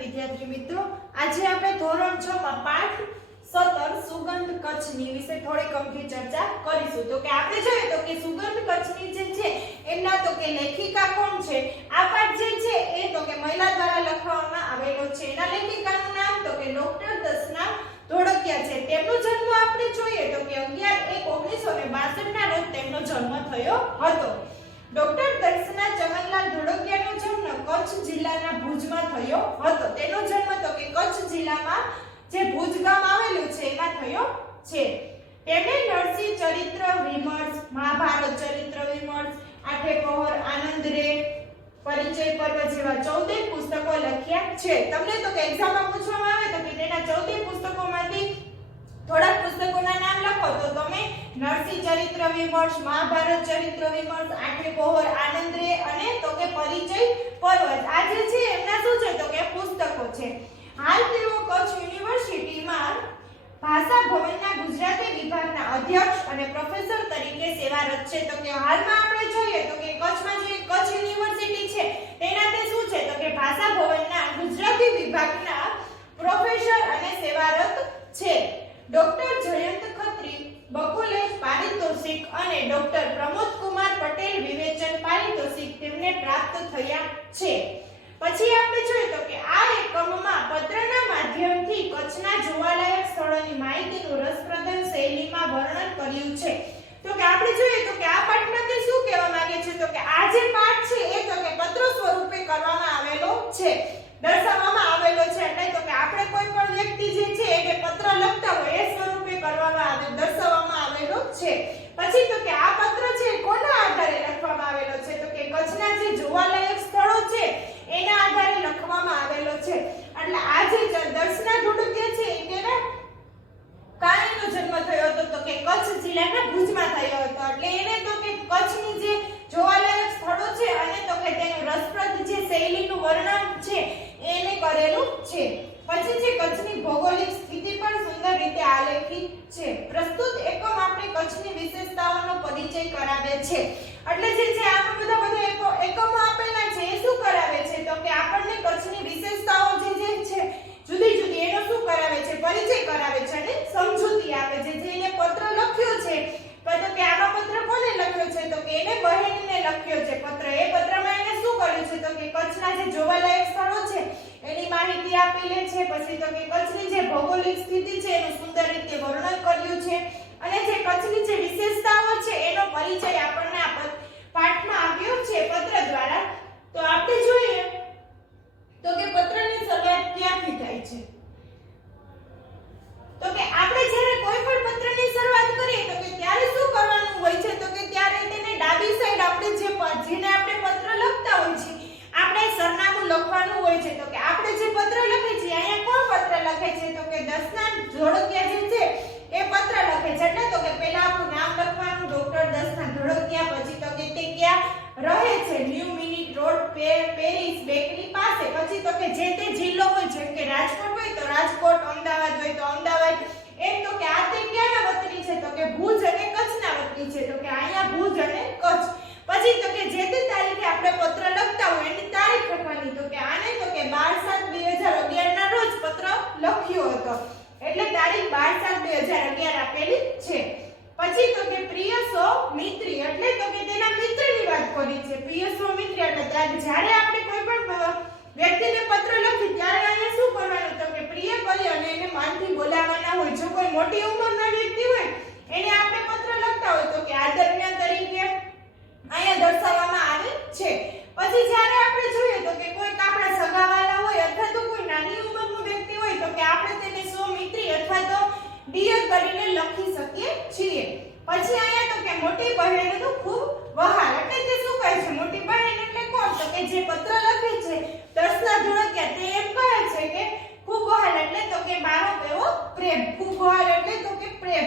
વિદ્યાર્થી મિત્રો, આજે આપણે ધોરણ 6 માં પાઠ 17 સુગંધ કચ્છની વિશે થોડી ગંભીર ચર્ચા કરીશું। તો કે આપણે જોઈએ તો કે સુગંધ કચ્છની જે છે એમના તો કે લેખિકા કોણ છે? આ પાઠ જે છે એ તો કે મહિલા દ્વારા લખવામાં આવેલો છે। એના લેખિકાનું નામ તો કે ડોક્ટર દર્શના ધોળકિયા છે। તેમનો જન્મ આપણે જોઈએ તો કે 11/1/1962 ના રોજ તેમનો જન્મ થયો હતો। ડોક્ટર દર્શના ચમનલાલ ધોળકિયાનો જન્મ કચ્છ જિલ્લાના ભુજમાં થયો હતો। તેનો જન્મ તો કે કચ્છ જિલ્લામાં જે ભુજ ગામ આવેલું છે એમાં થયો છે। તેમણે નરસિંહ ચરિત્ર વિમર્શ, મહાભારત ચરિત્ર વિમર્શ, આઠે પહોર, આનંદ રે, પરિચય પર્વ જેવા 14 પુસ્તકો લખ્યા છે। તમને તો કે એક્ઝામમાં પૂછવામાં આવે તો કે તેના 14 પુસ્તકોમાંથી થોડા પુસ્તકોના નામ લખો તો તમે નરસિંહ ચરિત્ર વિમર્શ, મહાભારત ચરિત્ર વિમર્શ, આઠે પહોર, આનંદ રે અને તો કે પરિચય પર્વ આ જે છે એમના શું છે તો કે પુસ્તકો છે। હાલ તેઓ કચ્છ યુનિવર્સિટીમાં ભાષા ભવનના ગુજરાતી વિભાગના અધ્યક્ષ અને પ્રોફેસર તરીકે સેવારત છે। તો કે હાલમાં આપણે જોઈએ તો કે કચ્છમાં જે કચ્છ યુનિવર્સિટી છે તેના તે શું છે તો કે ભાષા ભવનના ગુજરાતી વિભાગના પ્રોફેસર અને સેવારત છે। ડોક્ટર જયંત ખત્રી બકુલેશ પારિતોષિક અને ડોક્ટર પ્રમોદ કુમાર પટેલ વિવેચન પારિતોષિક તેમને પ્રાપ્ત થયા છે। પછી આપણે જોઈએ તો કે આ એકમમાં પત્રના માધ્યમથી કચ્છના જોવાલાયક સ્થળોની માહિતીનું રસપ્રદ શૈલીમાં વર્ણન કર્યું છે। તો કે આપણે જોઈએ તો કે આ પાઠમાં તે શું કહેવા માંગે છે તો કે આ જે પાઠ છે એ તો કે પત્ર સ્વરૂપે કરવામાં આવેલો છે, દર્શાવવામાં આવેલો છે। એટલે તો કે આપણે કોઈ પણ વ્યક્તિ જે છે એને પત્ર લખતા હોય એ સ્વરૂપે દર્શાવવામાં આવેલો છે। પછી તો કે આ પત્ર છે કોના આધારે લખવામાં આવેલો છે તો કે કચ્છના જે જોવાલાયક સ્થળો છે એના આધારે લખવામાં આવેલો છે। એટલે આ જે દર્શના ધોળકિયા છે એના કાંઈનો જન્મ થયો હતો તો કે કચ્છ જિલ્લાના ભુજમાં થયો હતો। એટલે એને તો કે કચ્છની જે જોવાલાયક સ્થળો છે અને તો કે તેનું રસપ્રદ જે શૈલીનું વર્ણન છે એને કરેલું છે। પછી જે કચ્છની ભૌગોલિક સ્થિતિ પણ સુંદર રીતે આલેખિત છે। પ્રસ્તુત એકમ આપણે કચ્છની વિશેષતાઓનો પરિચય કરાવે છે। એટલે જે છે આમાં બધા એકમો આપેલા છે એ શું કરાવે છે તો કે આપણને કચ્છની વિશેષતાઓ જે છે જુદી જુદી એનો શું કરાવે છે પરિચય કરાવે છે અને સમજૂતી આપે છે। જે એને પત્ર લખ્યો છે તો કે આમાં પત્ર કોને લખ્યો છે તો કે એને બહેનને લખ્યો છે પત્ર। એ પત્રમાં એને શું કર્યું છે તો કે કચ્છના જે જોવાલાયક સ્થળો છે એની માહિતી આપેલી છે। પછી તો કે કચ્છની જે ભૌગોલિક સ્થિતિ છે એનું સુંદર રીતે વર્ણન કર્યું છે અને જે કચ્છની જે વિશેષતાઓ છે એનો પરિચય આપણને આ પાઠમાં આપ્યો છે પત્ર દ્વારા। તો આપણે જોઈએ તો કે પત્રની શરૂઆત ક્યાંથી થાય છે તો કે આપણે જ્યારે કોઈ પણ પત્રની શરૂઆત કરીએ તો કે ત્યારે શું કરવાનું હોય છે તો કે ત્યારે તેને ડાબી સાઈડ આપણે જેને આપણે પત્ર લખતા હોય છે આપણે સરનામું લખવાનું હોય છે। તો કે આપણે જે પત્ર લખે છે અહીંયા કોણ પત્ર લખે છે તો કે દર્શના ધોળકિયા જે છે એ પત્ર લખે છે। એટલે તો કે પહેલા આપણું નામ લખવાનું ડોક્ટર દર્શના ધોળકિયા, પછી તો કે તે ક્યાં રહે છે new minute road Paris bakery પાસે, પછી તો કે જે તે જિલ્લો હોય જેમ કે રાજકોટ હોય તો રાજકોટ, અમદાવાદ હોય તો અમદાવાદ, એમ તો કે આ તે ક્યાંના વતની છે તો કે ભુજ અને કચ્છના વતની છે। તો કે અહીંયા ભુજ અને કચ્છ। પછી તો કે જે તે તારીખે આપણે પત્ર લખતા હોય એની તારીખ લખવાની। તો કે આને તો કે 12/7/2011 ના રોજ પત્ર લખ્યો હતો એટલે તારીખ 12/7/2011 આપેલી છે। પછી તો કે પ્રિય સૌમિત્રી એટલે તો કે તેના મિત્રની વાત કરી છે। પ્રિય સૌમિત્રી એટલે જ્યારે આપણે કોઈ પણ વ્યક્તિને પત્ર લખી ત્યારે અહીંયા શું કરવાનું તો કે પ્રિય કરી અને એને માનથી બોલાવવાના હોય। જો કોઈ મોટી ઉંમરના વ્યક્તિ હોય એને આપણે પત્ર લખતા હોય તો કે આદરણીય તરીકે અહીંયા દર્શાવવામાં આવે છે। પછી જ્યારે આપણે જોઈએ તો કે કોઈ આપણા સગાવાલા હોય અથવા તો કોઈ નાની ઉંમરનું વ્યક્તિ હોય તો કે આપણે તેને સૌમિત્રી અથવા તો ડિયર કરીને લખી શકીએ છીએ। પછી અહીંયા તો કે મોટી બહેનનું ખૂબ વહાલ એટલે તે શું કહે છે મોટી બહેન એટલે કોણ તો કે જે પત્ર લખે છે દર્શના ધોળકિયા તે એમ કહે છે કે ખૂબ વહાલ એટલે તો કે મારો એવો પ્રેમ, ખૂબ વહાલ એટલે તો કે પ્રેમ।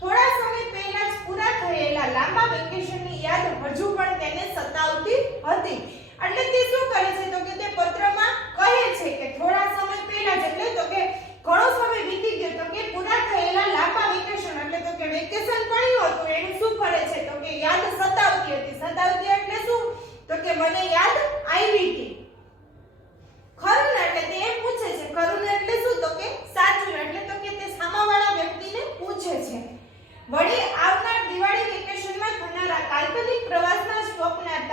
થોડા સમય પહેલા જ પૂરા થયેલા લાંબા વેકેશનની યાદ હજુ પણ તેને સતાવતી હતી। એટલે તે શું કરે છે તો કે તે પત્રમાં કહે છે કે થોડા સમય પહેલા જ એટલે તો કે ઘણો સમય વીતી ગયો તો કે પૂરા થયેલા લાંબા વેકેશન એટલે તો કે વેકેશન પડ્યું હતું એનું શું કરે છે તો કે યાદ સતાવતી હતી। સતાવતી એટલે શું તો કે મને યાદ આવી હતી ખરું ને। એટલે તે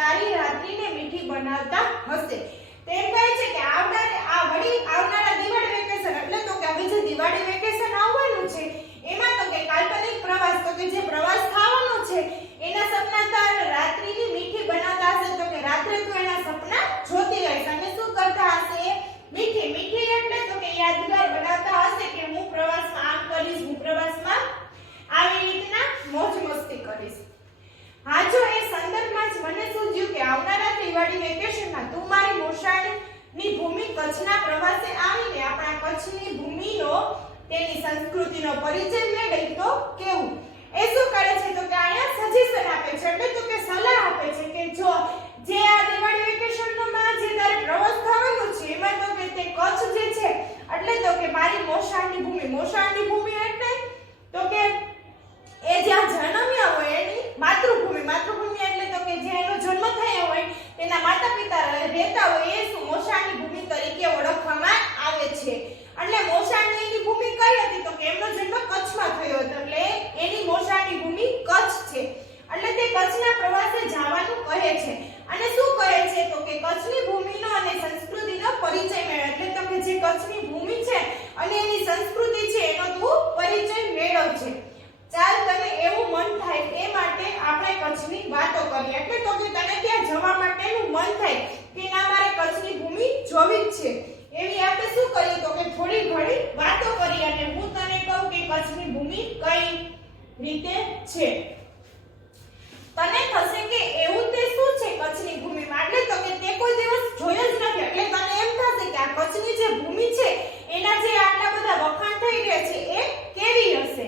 સારી રાત્રિને મીઠી બનાવતા હશે. તેમ કહે છે કે આવનારા દિવાળી વેકેશન એટલે તો કે હવે જે દિવાળી વેકેશન આવવાનું છે એમાં તો કે કાલ્પનિક પ્રવાસ તો કે જે પ્રવાસ થવાનો છે એના સપના તો રાત્રિની મીઠી બનાવતા હશે. તો કે રાત્રે તો એના સપના જોતી હશે અને શું કરતા હશે? મીઠી એટલે તો કે યાદગાર બનાવતા હશે કે હું પ્રવાસમાં આમ કરીશ, હું પ્રવાસમાં આવી રીતના મોજ મસ્તી કરીશ. હા, જો એ સંદર્ભમાં જ મને સૂઝ્યું કે આવનારા દિવાળી વેકેશનમાં તું મારી મોસાળની ભૂમિ કચ્છના પ્રવાસે આવીને આપણા કચ્છની ભૂમિનો તેની સંસ્કૃતિનો પરિચય મેળવી તો કેવું? એ શું કરે છે તો કે અહીંયા સજેશન આપે છે એટલે તો કે સલાહ આપે છે કે જો જે આ દિવાળી વેકેશનમાં જે તારે પ્રવાસ થવાનો છે એમાં તો કે તે કચ્છ જે છે એટલે તો કે મારી મોસાળની ભૂમિ એટલે તો કે એ જ્યાં જન્મ્યા હોય એની માતૃભૂમિ એટલે તો કે જે એનો જન્મ થયો હોય તેના માતા પિતા રહેતા હોય એ શું મોસાળની ભૂમિ તરીકે ઓળખવામાં આવે છે. એટલે મોસાળની એની ભૂમિ કઈ હતી તો કે એમનો જન્મ કચ્છમાં થયો હતો એટલે એની મોસાળની ભૂમિ કચ્છ છે. એટલે તે કચ્છના પ્રવાસે જવાનું કહે છે અને શું કહે છે તો કે કચ્છની ભૂમિનો અને સંસ્કૃતિનો પરિચય મેળવ એટલે તો કે જે કચ્છની ભૂમિ છે અને એની સંસ્કૃતિ છે એનો તું પરિચય મેળવજે. ચાલ તને એવું મન થાય એ માટે આપણે કચ્છની વાતો કરીએ એટલે તો કે તને ત્યાં જવા માટેનું મન થાય કે ના મારે કચ્છની ભૂમિ જોવી જ છે એવી આપણે શું કરીએ તો કે થોડી ઘણી વાતો કરીએ અને હું તને કહું કે કચ્છની ભૂમિ કઈ રીતે છે. તને થશે કે એવું તે શું છે કચ્છની ભૂમિમાં એટલે તો કે તે કોઈ દિવસ જોયો જ નથી એટલે તને એમ થશે કે આ કચ્છની જે ભૂમિ છે એના જે આટલા બધા વખાણ થઈ રહ્યા છે એ કેવી હશે.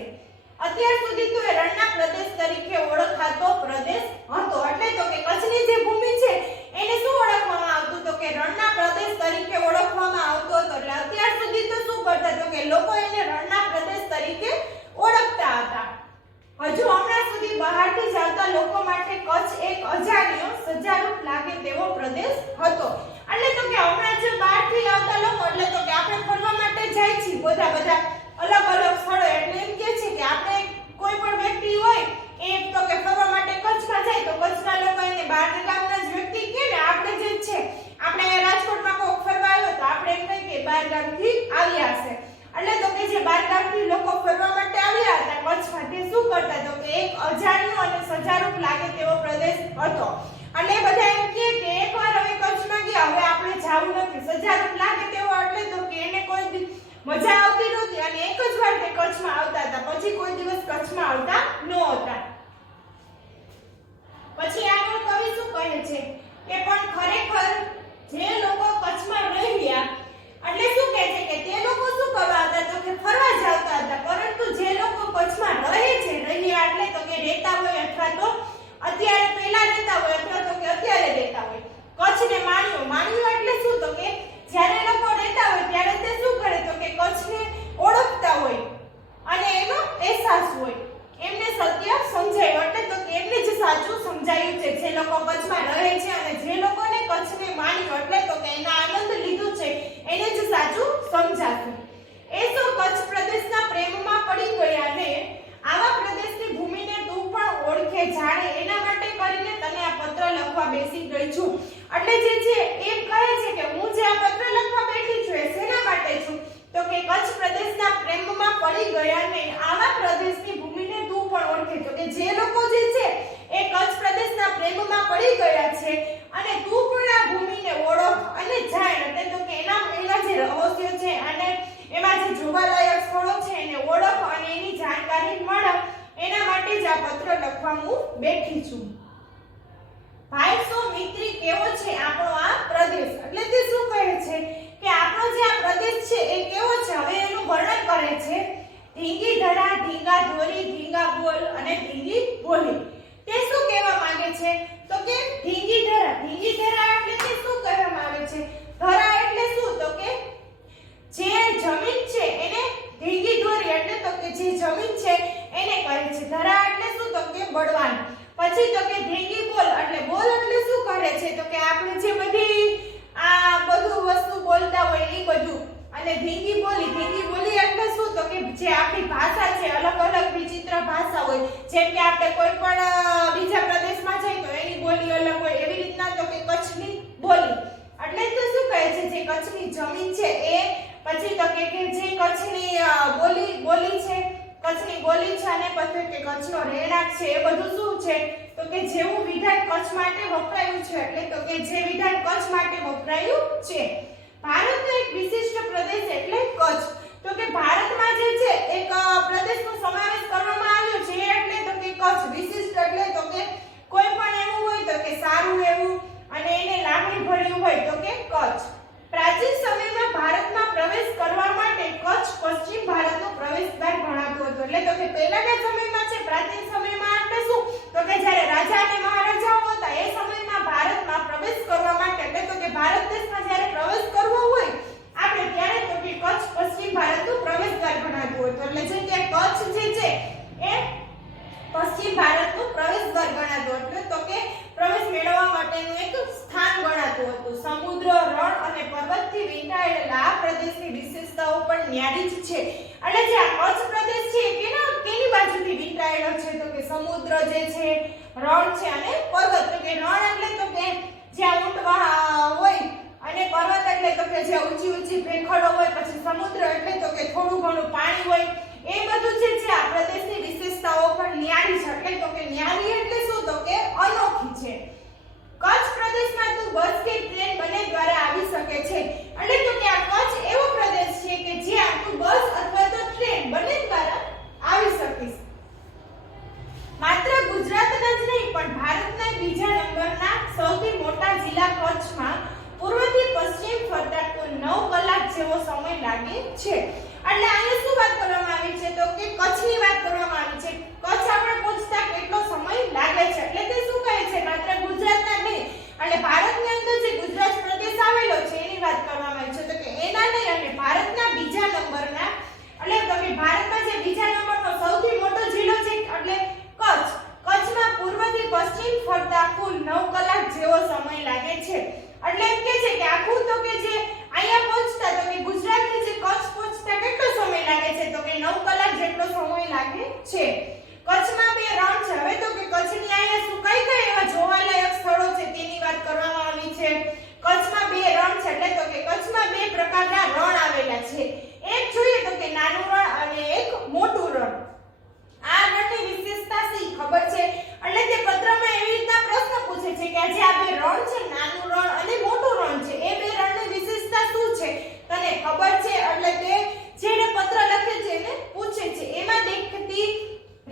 અત્યાર સુધી તો એ રણના પ્રદેશ તરીકે ઓળખાતો પ્રદેશ હતો એટલે તો કે કચ્છની જે ભૂમિ છે એને શું ઓળખવામાં આવતું તો કે રણના પ્રદેશ તરીકે ઓળખવામાં આવતો હતો. એટલે અત્યાર સુધી તો શું કરતા તો કે લોકો એને રણના પ્રદેશ તરીકે ઓળખતા હતા. હજુ હમણાં સુધી બહારથી આવતા લોકો માટે કચ્છ એક અજાણ્યો સજારૂપ લાગે તેવો પ્રદેશ હતો. એટલે તો કે હમણાં જે બહારથી આવતા લોકો એટલે તો કે આપણે ફરવા માટે જાય છે બધા અલગ સ્થળો એટલે એમ કે છે કે આપણે કોઈ પણ વ્યક્તિ હોય એ તો કે ફરવા માટે કચ્છમાં જાય તો કચ્છના લોકો એને બહારના ગામના જ વ્યક્તિ કે ને આપણે જે છે આપણે રાજકોટમાં કોઈ ફરવા આવ્યો તો આપણે એમ કહીએ કે બહાર ગામથી આવ્યા હશે. એટલે તો કે જે બહાર ગામથી લોકો ફરવા માટે આવ્યા હતા કચ્છમાં તે શું કરતા તો કે એક અજાણ્યો અને સજારૂપ લાગે તેવો પ્રદેશ હતો. એટલે બધા એમ કે એકવાર હવે કચ્છમાં ગયા હવે આપણે જાવું નથી સજારૂપ લાગે તેવો એટલે તો કે એને કોઈ મજા આવતી નહોતી અને એક જ વાર તે કચ્છમાં આવતા હતા પછી કોઈ દિવસ કચ્છમાં આવતા નહોતા. પછી આગળ કવિ શું કહે છે કે પણ ખરેખર જે લોકો કચ્છમાં રહ્યા એટલે શું કહે છે કે તે લોકો શું કરવા હતા તો કે ફરવા જ આવતા હતા પરંતુ જે લોકો કચ્છમાં રહ્યા એટલે તો કે રહેતા હોય અથવા તો અત્યારે પહેલા રહેતા હોય અથવા તો કે અત્યારે રહેતા હોય કચ્છને માણ્યું એટલે શું તો કે જ્યારે લોકો રહેતા હોય ત્યારે તે શું કરે તો કે કચ્છને ઓળખતા હોય અને એનો અહેસાસ હોય એમને સત્ય સમજાયું એટલે તો કે એમને જે સાચું સમજાયું છે જે લોકો કચ્છમાં રહે છે અને જે લોકોને કચ્છને માણ્યું એટલે તો કે એના આનંદ લીધો છે એને જ સાચું સમજાતું. એ શું કચ્છ પ્રદેશના પ્રેમમાં પડી ગયા ને આવા પ્રદેશની ભૂમિને તું પણ ઓળખે જાણે એના માટે કરીને તને આ પત્ર લખવા બેસી ગઈ છું. એટલે જે છે એ કહે છે કે હું જે આ પત્ર લખવા બેઠી છું એ શેના માટે છું તો કે કચ્છ પ્રદેશના પ્રેમમાં પડી ગયા ને આવા પ્રદેશની ભૂમિને તું પણ ઓળખે તો કે જે લોકો જે છે એ કચ્છ પ્રદેશના પ્રેમમાં પડી ગયા છે અને તું પણ આ ભૂમિને ઓળખ અને જાણ એટલે તો કે એના જે રહસ્યો છે અને એમાં જે જોવાલાયક સ્થળો છે એને ઓળખ અને એની જાણકારી મળે એના માટે જ આ પત્ર લખવા હું બેઠી છું. ભાઈ શું મિત્રી કેવો છે આપણો આ પ્રદેશ એટલે તે શું કહે છે કે આપણો જે આ પ્રદેશ છે એ કેવો છે હવે એનું વર્ણન કરે છે. ધીંગી ધરા ધીંગા ધોરી ધીંગા બોલ અને ધીંગી બોલી. તે શું કહેવા માંગે છે તો કે ધીંગી ધરા એટલે તે શું કહેવામાં આવે છે ધરા એટલે શું તો કે જે જમીન છે એને ધીંગી ધોરી એટલે તો કે જે જમીન છે એને કહે છે. ધરા એટલે શું તો કે બળવાન. પછી તો કે ધીંગી બોલ એટલે શું કરે છે તો કે આપણે જે બધી આ બધું વસ્તુ બોલતા હોય એ બધું અને ધીંગી બોલી એટલે શું તો કે જે આપણી ભાષા છે અલગ વિચિત્ર ભાષા હોય જેમ કે આપણે કોઈ પણ બીજા પ્રદેશમાં જઈએ તો એની બોલી અલગ હોય એવી રીતના છે, એટલે તો કે જે વિધાન કચ્છ માટે વપરાયું છે. ભારતનો એક વિશિષ્ટ પ્રદેશ એટલે કચ્છ. તો કે ભારતમાં જે છે એક પ્રદેશનો સમાવેશ કરવામાં આવ્યો છે એટલે તો કે કચ્છ. વિશિષ્ટ એટલે તો કે કોઈ પણ એવું હોય તો કે સારું એવું અને એને લાગણી ભર્યું હોય તો કે કચ્છ. પ્રાચીન સમયમાં ભારતમાં પ્રવેશ કરવા માટે કચ્છ પશ્ચિમ ભારતનો પ્રવેશદ્વાર ગણાતું હતું. એટલે તો કે પહેલાના સમયમાં છે, પ્રાચીન સમયમાં એટલે શું તો કે જ્યારે રાજા અને મહારાજાઓ હતા એ સમયમાં ભારતમાં પ્રવેશ કરવા માટે એટલે તો કે ભારત દેશમાં જ્યારે પ્રવેશ કરવો હોય આપણે ત્યારે તો કે કચ્છ પશ્ચિમ ભારતનું પ્રવેશદ્વાર ગણાતું હતું. એટલે જે કે કચ્છ જે છે એ પશ્ચિમ ભારતનું પ્રવેશદ્વાર ગણાતું. એટલે તો કે પ્રવેશ મેળવવા માટેનું એક સ્થાન ગણાતું હતું. સમુદ્ર, રણ અને પર્વતથી વીંટાળેલા આ પ્રદેશની વિશેષતાઓ પણ ન્યારી જ છે. એટલે જે આ કચ્છ પ્રદેશ છે કેની બાજુથી વીંટાળેલો છે તો કે સમુદ્ર જે છે, રણ છે અને પર્વત. તો કે રણ એટલે તો કે જ્યાં ઊંટ હોય અને પર્વત એટલે તો કે જ્યાં ઊંચી ભેખડો હોય, પછી સમુદ્ર એટલે તો કે થોડું ઘણું પાણી હોય. એ બધું જે છે આ પ્રદેશની વિશેષતાઓ પણ ન્યારી છે. એટલે તો કે ન્યારી એટલે શું તો કે અનોખી છે. કચ્છ પ્રદેશમાં તું બસ કે ટ્રેન બંને દ્વારા આવી શકે છે. એટલે તો કે આ કચ્છ એવો પ્રદેશ છે કે જ્યાં તું બસ અથવા તો ટ્રેન બંને દ્વારા આવી શકીશ. માત્ર ગુજરાતના જ નહીં પણ ભારતના બીજા નંબરના સૌથી મોટા જિલ્લા કચ્છમાં પૂર્વથી પશ્ચિમ ફરતા કુલ 9 કલાક જેવો સમય લાગે છે. એટલે અહીંયા શું વાત કરવામાં આવી છે તો કે કચ્છની વાત કરવામાં આવી છે. કચ્છ આપણે પહોંચતા કેટલો સમય લાગે છે. એટલે તે શું કહે છે માત્ર ગુજરાતના નહીં એટલે ભારતની અંદર જે ગુજરાત પ્રદેશ આવેલો છે એની વાત કરવામાં આવી છે. તો કે એના નહીં અને ભારતના બીજા નંબરના એટલે તો કે ભારતમાં જે બીજા નંબરનો સૌથી મોટો જિલ્લો છે એટલે કચ્છ. કચ્છમાં પૂર્વથી પશ્ચિમ ફરતા કુલ 9 કલાક જેવો સમય લાગે છે. એટલે એમ કે છે કે આખું તો કે જે અહીંયા પહોંચતા તો કે ગુજરાતથી જે કચ્છ પહોંચતા કેટલો સમય લાગે છે તો કે 9 કલાક જેટલો સમય લાગે છે. કચ્છમાં બે રણ છે. હવે તો કે કચ્છની અહીંયા શું કઈ એવા જોવાલાયક સ્થળો છે તેની વાત કરવામાં આવી છે. કચ્છમાં બે રણ છે. એટલે તો કે કચ્છમાં બે પ્રકારના રણ આવેલા છે. એક જોઈએ તો કે નાનું રણ અને એક મોટું રણ. આ રણની વિશેષતા શી ખબર છે? એટલે તે પત્રમાં એવી રીતના પ્રશ્ન પૂછે છે કે જે આ બે રણ છે, નાનું રણ અને મોટું રણ છે, એ બે રણની વિશેષતા શું છે તને ખબર છે? એટલે તે જેને પત્ર લખે છે એને પૂછે છે. એમાં દેખતી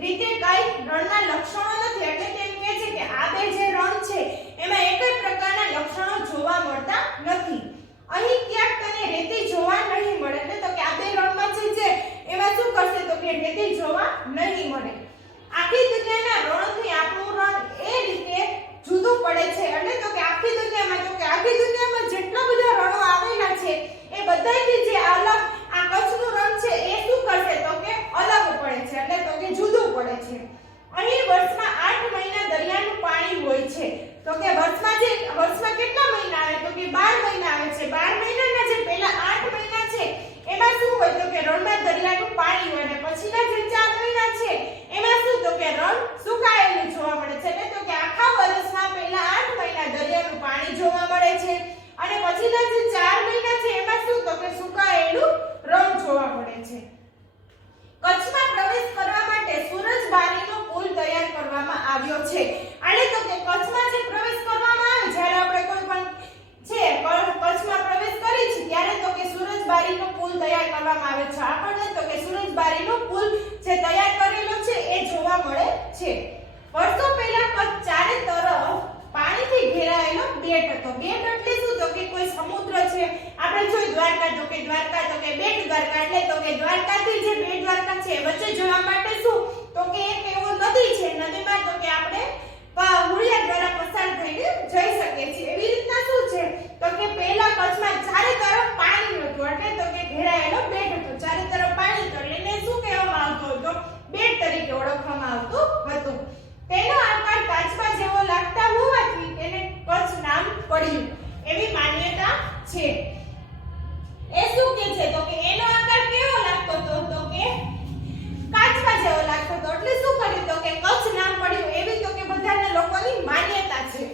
રીતે કઈ રણના લક્ષણો નથી. એટલે તેમ કહે છે કે આ બે જે રણ છે એમાં એકેય પ્રકારના લક્ષણો જોવા મળતા નથી. અહીં ક્યાંક તને રેતી જોવા નહીં મળે. એટલે તો કે આ બે રણમાં જે છે એમાં શું કરશે તો કે રેતી જોવા નહીં મળે. આખી દુનિયાના રણથી આપણું રણ એ રીતે જુદું પડે છે. એટલે તો કે આખી દુનિયામાં જેટલા બધા રણો આવેલા છે એ બધાથી જે અલગ આ કચ્છનું રણ છે એ શું કરશે તો કે અલગ પડે છે. એટલે તો કે જુદું પડે છે. અહીં વર્ષમાં 8 મહિના દરિયાનું પાણી હોય છે. તો કે વર્ષમાં કેટલા મહિના આવે તો કે 12 મહિના આવે છે. 12 મહિનાના જે પહેલા 8 મહિના છે એમાં શું હોય તો કે રણમાં દરિયાનું પાણી હોય અને પછીના જે 4 મહિના છે એમાં શું તો કે રણ સુકાયેલું જોવા મળે છે. એટલે તો કે આખા વર્ષમાં પહેલા 8 મહિના દરિયાનું પાણી જોવા મળે છે અને પછીના જે 4 મહિના છે એમાં શું તો કે સુકાયેલું રણ જોવા મળે છે. કચ્છમાં પ્રવેશ કરવા માટે સુરજબારીનો પુલ તૈયાર કરવામાં આવ્યો છે. એટલે તો કે કચ્છમાં જે પ્રવેશ કરવામાં આવે જ્યારે આપણે કોઈ પણ છે કચ્છમાં પ્રવેશ કરી છે ત્યારે તો કે સુરજબારીનો પુલ તૈયાર કરવામાં આવે છે. આપણને તો કે સુરજબારીનો પુલ જે તૈયાર કરેલો છે એ જોવા મળે છે. વર્ષો પહેલા કચ્છ ચારે તરફ પાણીથી ઘેરાયેલો બેટ હતો. બેટ એટલે શું તો કે કોઈ સમુદ્ર છે. આપણે જોઈ દ્વારકા તો કે બેટ દ્વારકા એટલે તો કે દ્વારકાથી જે બેટ દ્વારકા છે વચ્ચે જવા માટે શું તો કે એક એવો નદી છે. નદીમાં તો કે આપણે હુડિયા દ્વારા પસાર થઈને જઈ શકીએ છીએ. એવી રીતના શું છે તો કે પહેલા કચ્છમાં ચારે તરફ પાણી હતું એટલે તો કે ઘેરાયેલો બેટ હતો. ચારે તરફ પાણી હતું એટલે એને શું કહેવામાં આવતું હતું બેટ તરીકે ઓળખવામાં આવતું હતું. તેનો આકાર કાચબા જેવો લાગતા હોવાથી તેને કચ્છ નામ પડ્યું એવી માન્યતા છે. એ શું કહે છે તો કે એનો આકાર કેવો લાગતો હતો તો કે કાચબા જેવો લાગતો હતો એટલે શું કર્યું તો કે કચ્છ નામ પડ્યું એવી તો કે બધાના લોકોની માન્યતા છે.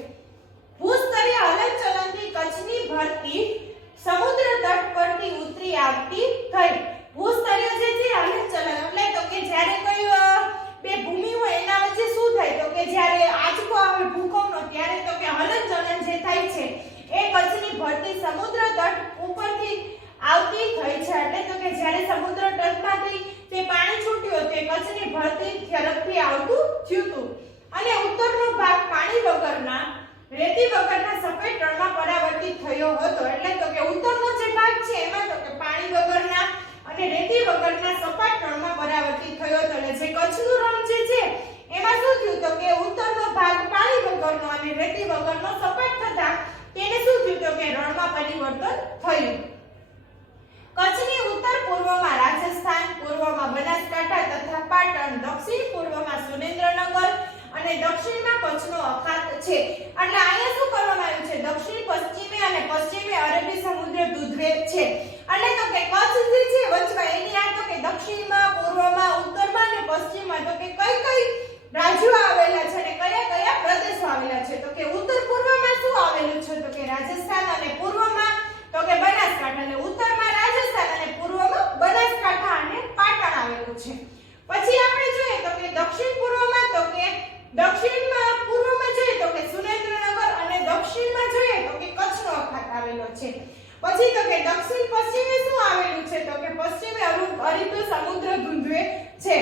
ભૂસ્તરીય હલનચલનથી કચ્છની ભરતી સમુદ્ર તટ પરથી ઉતરી આવતી થઈ. ભૂસ્તરીય જે છે હલનચલન એટલે તો કે જ્યારે કોઈ બે ભૂમિ હોય એના વચ્ચે શું થાય તો કે જ્યારે આંચકો આવે ભૂકંપનો ત્યારે તો કે હલનચલન ભરતી સમુદ્ર તટ ઉપરથી આવતી થઈ છે એટલે તો કે જ્યારે સમુદ્ર તટમાંથી તે પાણી છૂટ્યું તે કચ્છની ભરતી તરફથી આવતું થયું હતું અને ઉત્તરનો ભાગ પાણી વગરના રેતી વગરના સફેદ રણમાં પરાવર્તિત થયો હતો એટલે તો કે ઉત્તરનો જે ભાગ છે એમાં તો કે પાણી વગરના અને રેતી વગરના સપાટ રણમાં પરાવર્તિત થયો હતો અને જે કચ્છનું રણ જે છે એમાં શું થયું તો કે ઉત્તરનો ભાગ પાણી વગરનો અને રેતી વગરનો સપાટ થતા તેને શું થયું તો કે રણમાં પરિવર્તન થયું કચ્છની ઉત્તર પૂર્વમાં રાજસ્થાન પૂર્વમાં બનાસકાંઠા તથા પાટણ દક્ષિણ પૂર્વમાં સુરેન્દ્રનગર અને દક્ષિણમાં કચ્છનો અખાત છે એટલે અહીંયા શું કરવામાં આવ્યું છે દક્ષિણ પશ્ચિમે અને પશ્ચિમે અરબી સમુદ્ર ધૂધવે છે એટલે તો કે કચ્છ જે છે વચમાં એની આ તો કે દક્ષિણમાં પૂર્વમાં ઉત્તરમાં અને પશ્ચિમમાં તો કે કઈ રાજ્યો આવેલા છે અને કયા પ્રદેશો આવેલા છે તો કે ઉત્તર પૂર્વમાં શું આવેલું છે તો કે રાજસ્થાન અને પૂર્વમાં તો કે બનાસકાંઠા અને ઉત્તરમાં રાજસ્થાન અને પૂર્વમાં બનાસકાંઠા અને પાટણ આવેલું છે પછી આપણે જોઈએ તો કે દક્ષિણ પૂર્વમાં તો કે દક્ષિણમાં પૂર્વમાં જોઈએ તો કે સુરેન્દ્રનગર અને દક્ષિણમાં જોઈએ તો કે કચ્છનો અખાત આવેલો છે પછી તો કે દક્ષિણ પશ્ચિમે શું આવેલું છે તો કે પશ્ચિમે અરબી સમુદ્ર ધૂંધવે છે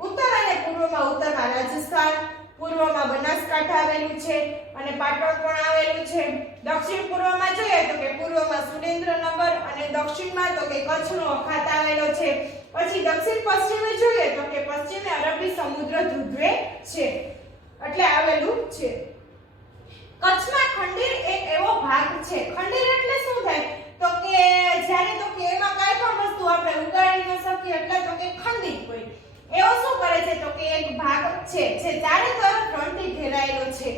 ઉત્તર અને પૂર્વમાં ઉત્તરમાં રાજસ્થાન પૂર્વમાં બનાસકાંઠા આવેલું છે અને પાટણ પણ આવેલું છે દક્ષિણ પૂર્વમાં જોઈએ તો કે પૂર્વમાં સુરેન્દ્રનગર અને દક્ષિણમાં તો કે કચ્છનો અખાત આવેલો છે પછી દક્ષિણ પશ્ચિમે જોઈએ તો કે પશ્ચિમે અરબી સમુદ્ર ધૂધવે છે એટલે આવેલું છે કચ્છમાં ખંડેર એક એવો ભાગ છે ખંડેર એટલે શું થાય તો કે જ્યારે તો કે એમાં કાઈ પણ વસ્તુ આપણે ઉગાડી ન શકીએ એટલે તો કે ખંડિત હોય એવો શું કરે છે તો કે એક ભાગ છે જે ચારે તરફ રણથી ઘેરાયેલો છે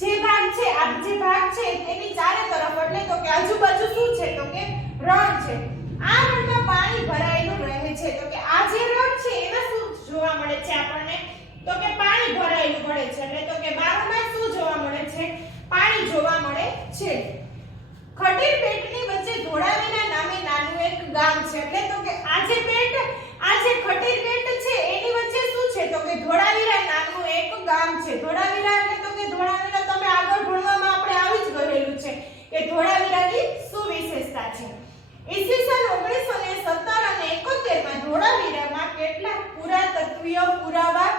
જે ભાગ છે આ જે ભાગ છે તેની ચારે તરફ એટલે તો કે આજુબાજુ શું છે તો કે રણ છે આ રણમાં પાણી ભરાયેલું રહે છે તો કે આ જે રણ છે એમાં શું જોવા મળે છે આપણને તો કે પાણી ભરાયેલું મળે છે એટલે તો કે બારોબાર શું જોવા મળે છે પાણી જોવા મળે છે ખડીર પેટની વચ્ચે ધોળાવીરા નામે નાનું એક ગામ છે એટલે તો કે આ જે ખડીર પેટ છે એની વચ્ચે શું છે તો કે ધોળાવીરા નામનું એક ગામ છે ધોળાવીરા એટલે તો કે ધોળાવીરા તમે આગળ ભણવામાં આપણે આવી જ ગયેલું છે કે ધોળાવીરાની શું વિશેષતા છે ઈસવીસન 1917 અને 71 માં ધોળાવીરામાં કેટલાક પુરાતત્વીય પુરાવા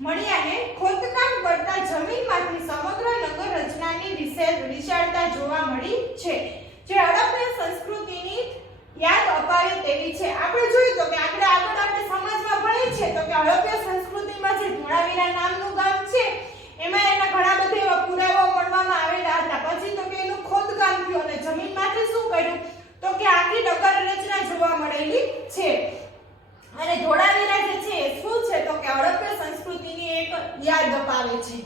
મળ્યાને ખોદકામ કરતા જમીનમાંથી સમગ્ર નગર રચનાની વિશાળતા જોવા મળી છે જે હડપ્પા સંસ્કૃતિની યાદ અપાવે તેવી છે આપણે જોયું તો કે આગળ આપણે સમાજમાં ભણીએ છે તો કે હડપ્પા સંસ્કૃતિમાં જે ધોળાવીરા નામનું ગામ છે એમાં એના ઘણા બધા એવા પુરાવા મળવામાં આવેલા હતા પછી તો કે એનું ખોદકામ થયું અને જમીનમાંથી શું કર્યું તો કે આખી નગર રચના જોવા મળેલી છે અને ધોળાવીરા જે છે શું છે તો કે હડપ્પા સંસ્કૃતિની એક યાદ અપાવે છે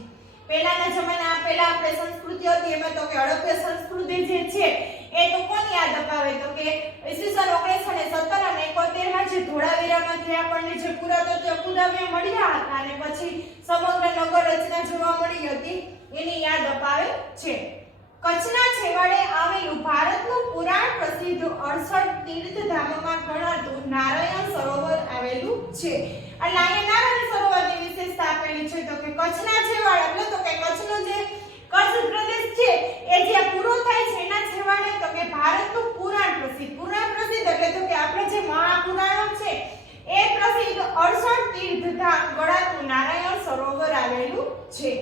પહેલાના જમાના પહેલા આપણે સંસ્કૃતિ હતી એમાં તો કે હડપ્પા સંસ્કૃતિ જે છે એ તો કોણ યાદ અપાવે તો કે ઈસવીસન 1917 અને 71 માં જે ધોળાવીરામાંથી આપણને જે પુરાતત્વ પુરાવા મળ્યા હતા અને પછી સમગ્ર નગર રચના જોવા મળી હતી એની યાદ અપાવે છે કચ્છના છેવાડે આવેલું ભારતનું પુરાણ પ્રસિદ્ધ 68 તીર્થધામોમાં ગણાતું નારાયણ સરોવર આવેલું છે એટલે અહીંયા નારાયણ સરોવરની વિશેષતા આપેલી છે તો કે કચ્છના છેવાડે એટલે તો કે કચ્છનો જે કચ્છ પ્રદેશ છે એ જે પૂરો થાય છે એના છેવાડે તો કે ભારતનું પુરાણ પ્રસિદ્ધ એટલે તો કે આપણે જે મહાપુરાણો છે એ પ્રસિદ્ધ 68 તીર્થધામ ગણાતું નારાયણ સરોવર આવેલું છે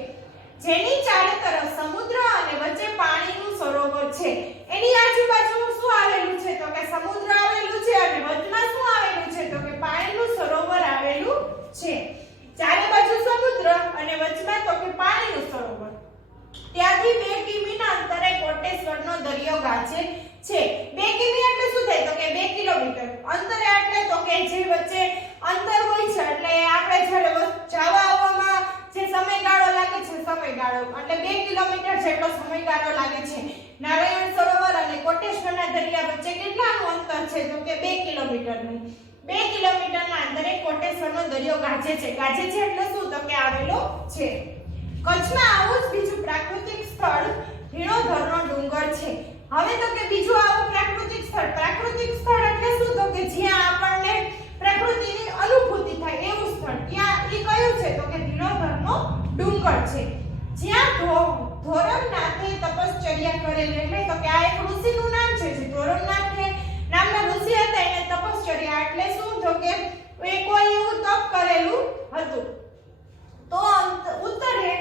જેની ચારે તરફ સમુદ્ર અને વચ્ચે પાણીનું સરોવર છે એની આજુબાજુ શું આવેલું છે તો કે સમુદ્ર આવેલું છે અને વચમાં શું આવેલું છે તો કે પાણીનું સરોવર આવેલું છે ચારે બાજુ સમુદ્ર અને વચમાં તો કે પાણીનું સરોવર ત્યાંથી 2 કિમીના અંતરે કોટેશ્વરનો દરિયો ગાજે છે 2 કિમી એટલે શું થાય તો કે 2 કિલોમીટર અંતરે એટલે તો કે જે વચ્ચે અંતર હોય છે એટલે આપણે જ્યારે જવા આવવામાં જે સમયગાળો લાગે છે એટલે 2 કિલોમીટર જેટલો સમયગાળો લાગે છે નારાયણ સરોવર અને કોટેશ્વરના દરિયા વચ્ચે કેટલાનું અંતર છે તો કે 2 કિલોમીટરનું 2 કિલોમીટરના અંતરે કોટેશ્વરનો દરિયો ગાજે છે એટલે શું તો કે આવેલો છે કચ્છમાં આવું જ બીજું પ્રાકૃતિક સ્થળ હિણોધરનો ડુંગર છે હવે તો કે બીજું આવું પ્રાકૃતિક સ્થળ એટલે શું તો કે જ્યાં આપણને પ્રકૃતિની અનુભૂતિ થાય એવું સ્થળ ત્યાં ઈ કયું છે તો કે હિણોધરનો ડુંગર છે જ્યાં ધોરમનાથે તપશ્ચર્યા તપશ્ચર્યા કરેલી. એટલે તો કે આ એક ઋષિનું નામ છે જે ધોરણનાથ નામના ઋષિ હતા એને તપશ્ચર્યા એટલે શું તો કે એ કોઈ એવું તપ કરેલું હતું. તો ઉત્તરે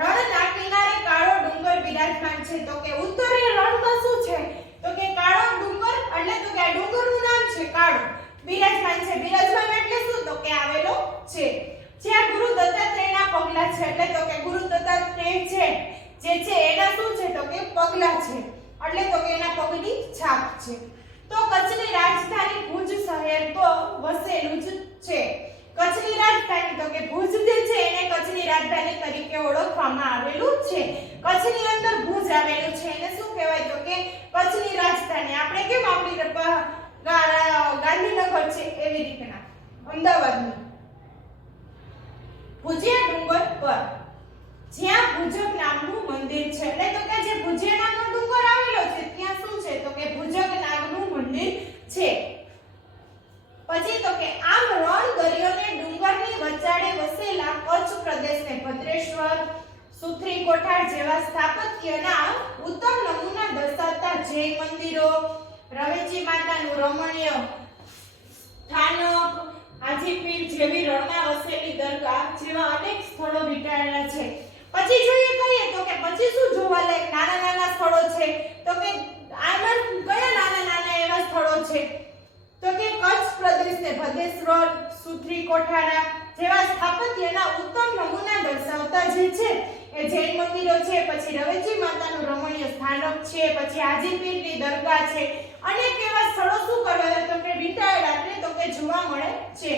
રણના કિનારે કાળો ડુંગર બિરાજમાન છે. તો કે ઉત્તરે રણમાં શું છે તો કે કાળો ડુંગર એટલે તો કે આ ડુંગરનું નામ છે કાળો બિરાજમાન છે. બિરાજમાન એટલે શું તો કે આવેલો છે. જ્યાં ગુરુ દત્તાત્રેયના પગલા છે. એટલે તો કે ગુરુ દત્તાત્રેય છે જે છે એના શું છે તો કે પગલા છે. એટલે તો કે એના પગની છાપ છે. તો કચ્છની રાજધાની ભુજ શહેર તો વસેલું જ છે. કચ્છની રાજધાની તો કે ભુજ જે છે એને કચ્છની રાજધાની તરીકે ઓળખવામાં આવેલું છે. કચ્છની અંદર ભુજ આવેલું છે એને શું કહેવાય તો કે કચ્છની રાજધાની. આપણે કેમ આપણી ગાંધીનગર છે એવી રીતના અમદાવાદની ભુજિયા ડુંગર પર જ્યાં ભુજક નામનું મંદિર છે. એટલે તો કે જે ભુજિયા નામનો ડુંગર આવેલો છે ત્યાં શું છે તો કે ભુજક નામનું મંદિર છે. પછી તો કે આમ રણ દરિયો ને ડુંગરની વચ્ચાડે વસેલા કચ્છ પ્રદેશને ભદ્રેશ્વર સુથરી કોઠાર જેવા સ્થાપત્યના ઉત્તમ નમૂના દર્શાવતા જૈન મંદિરો, રવેચી માતાનું રમણીય સ્થાનક, હાજીપીર જેવી રણમાં વસેલી દરગાહ જેવા અનેક સ્થળો વીંટાળેલા છે. પછી જોઈએ કહીએ તો કે પછી શું જોવાલાયક નાના નાના સ્થળો છે તો કે આમાં કયા નાના નાના એવા સ્થળો છે તો કે કચ્છ પ્રદેશને ભદ્રેશ્વર સુથરી કોઠારા જેવા સ્થાપત્યના ઉત્તમ નમૂના દર્શાવતા જે છે એ જૈન મંદિરો છે. પછી રવેચી માતાનું રમણીય સ્થાનક છે. પછી હાજીપીરની દરગાહ છે. અનેક એવા સ્થળો શું કરવા તો કે વીંટાળેલા એટલે તો કે જોવા મળે છે.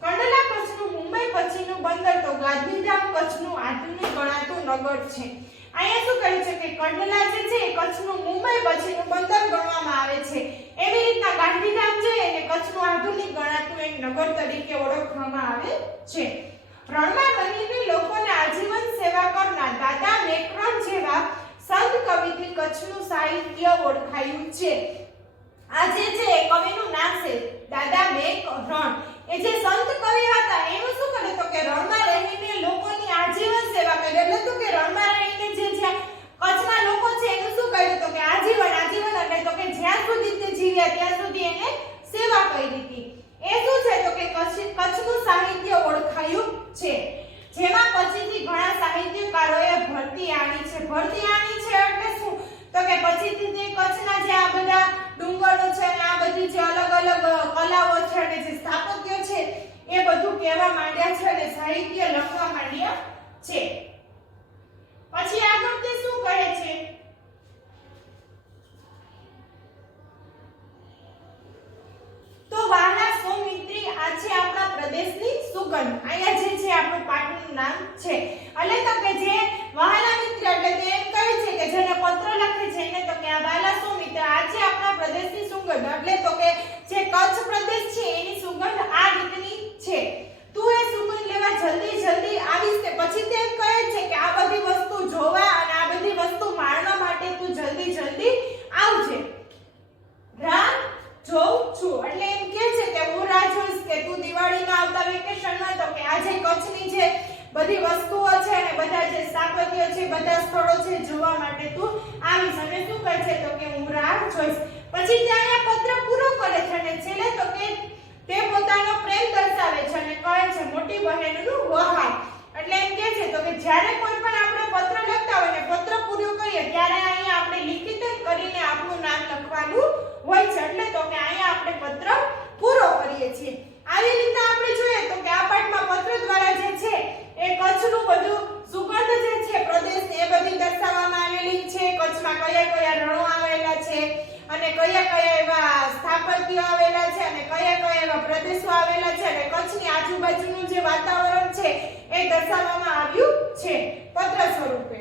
કંડલા કચ્છનું મુંબઈ પછીનું બંદર તો ગાંધીધામ કચ્છનું આધુનિક ગણાતું નગર છે. અહીંયા શું કહે છે કે કંડલા જે છે એ કચ્છનું મુંબઈ પછીનું બંદર ગણવામાં આવે છે. એવી રીતના ગાંધીધામ છે એને કચ્છનું આધુનિક ગણાતું એક નગર તરીકે ઓળખવામાં આવે છે. રણમાં રહીને લોકોને આજીવન સેવા કરનાર દાદા મેકરણ જેવા સંત કવિથી કચ્છનું સાહિત્ય ઓળખાયું છે. આ જે છે એ કવિનું નામ છે દાદા મેકરણ. એ જે સંત કવિ હતા એનું શું કરે તો કે રણમાં રહીને લોકોની આજીવન સેવા કરી. એટલે તો કે રણમાં રહીને જે કચ્છના લોકો છે એનું શું કર્યું તો કે આજીવન એટલે તો કે જ્યાં સુધી તે જીવ્યા ત્યાં સુધી એને સેવા કરી હતી. એ શું છે તો કે કચ્છનું સાહિત્ય ઓળખાયું છે. જેમાં પછીથી ઘણા સાહિત્યકારોએ ભરતી આણી છે. ભરતી આણી છે એટલે શું તો કે પછીથી તે કચ્છના જે આ બધા ડુંગરો છે અને આ બધી જે અલગ અલગ કલાઓ છે અને જે સ્થાપત્ય છે એ બધું કહેવા માંડ્યા છે અને સાહિત્ય લખવા માંડ્યા છે. પછી આગળ તે શું કહે છે તો વાલા સૌમિત્રી આ છે આપણા પ્રદેશની સુગંધ. અહીંયા જે છે આપણું પાઠનું નામ છે. એટલે તો કે જે વાલા મિત્ર એટલે તે એમ કહે છે કે જેને પત્ર લખે છે એને તો કે આ વાલા સૌમિત્ર આ છે આપણા પ્રદેશની સુગંધ. એટલે તો કે જે કચ્છ પ્રદેશ છે એની સુગંધ આ રીતની છે. તું એ સુગંધ લેવા જલ્દી જલ્દી આવીશ. તે પછી તે એમ કહે છે કે આ બધી વસ્તુ જોવા અને આ બધી વસ્તુ માણવા માટે તું જલ્દી જલ્દી આવજે. રાહ જોઉં છું એટલે એમ કહે છે કે હું રાહ જોઈશ કે તું દિવાળીના આવતા વેકેશનમાં તો કે આજે કચ્છની જે બધી વસ્તુઓ છે અને બધા જે સ્થાપત્ય છે બધા સ્થળો છે જોવા માટે તું આવીશ. અને શું કહે છે તો કે હું રાહ જોઈશ. પછી ત્યાં આ પત્ર પૂરો કરે છે અને છેલ્લે તો કે તે પોતાનો પ્રેમ દર્શાવે છે અને કહે છે મોટી બહેનનું વહાલ. એટલે એમ કહે છે તો કે જ્યારે કોઈ પણ આપણે પત્ર લખતા હોય ને પત્ર પૂરો કરીએ ત્યારે અહીંયા આપણે લિખિત કરીને આપણું નામ લખવાનું હોય છે. એટલે તો કે અહીંયા આપણે પત્ર પૂરો કરીએ છીએ. આવી રીતે આપણે જોઈએ તો કે આ પાઠમાં પત્ર દ્વારા જે છે એ કચ્છનું બધું સુગંધ જે છે પ્રદેશ એ બધી દર્શાવવામાં આવેલી છે. કચ્છમાં કયા કયા રણો આવેલા છે અને કયા કયા એવા સ્થાપત્ય આવેલા છે અને કયા કયા એવા પ્રદેશો આવેલા છે અને કચ્છની આજુબાજુનું જે વાતાવરણ છે એ દર્શાવવામાં આવ્યું છે પત્ર સ્વરૂપે.